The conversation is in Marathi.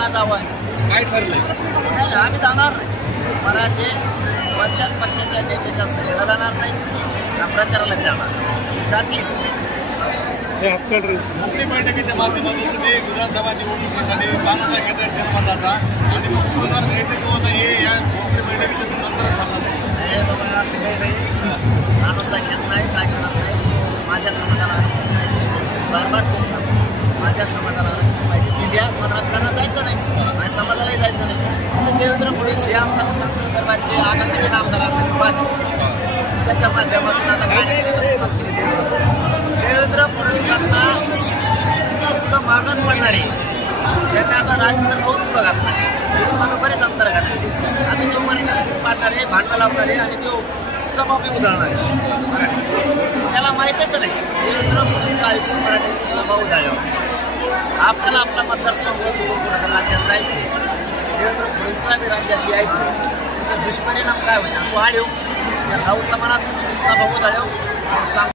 का जावं काय ठरलंय? नाही आम्ही जाणार नाही. मराठी पंचायत पक्षाच्या नेत्याच्या सभेला जाणार नाही ना प्रचाराला जाणार जातील. मुंबई बैठकीच्या माध्यमातून तुम्ही विधानसभा निवडणुकीसाठी कानून घेत आहे जनमताचा आणि उमेदवार द्यायचं किंवा नाही हे या मुंबई बैठकीच्या नंतर ठरणार हे बाबा असं काही नाही. माणूस घेत नाही काय करत नाही. माझ्या समाजाला आरक्षण पाहिजे बार तेच सांगतो. माझ्या समाजाला आरक्षण पाहिजे ते द्या. पण राजकारणात जायचं नाही. माझ्या समाजालाही जायचं नाही. आता देवेंद्र फडणवीस हे आमदार सांगतो दरबारचे आनंदीन आमदार आपल्याला पाच त्याच्या माध्यमातून आता कार्यकर्त्याला सुरुवात केली. देवेंद्र फडणवीसांना मागत पडणारे त्यांना आता राजकारण होऊन पुढं घातला. तिथून मागं बरेच अंतर घातले. आता तो महिन्याला पाडणारे भांडणं लावणारे आणि तो सभा उधळणारे मराठी त्याला माहीतच नाही. देवेंद्र फडणवीस ऐकून मराठ्यांची सभा उधळल्यावर आपल्याला आपला मतदारसंघ सोडून राज्यात जायचं. देवेंद्र फडणवीसला बी राज्यात यायचं. त्याचा दुष्परिणाम काय होता वाढ येऊ त्या राऊतला मनात सभा उधळव सांग.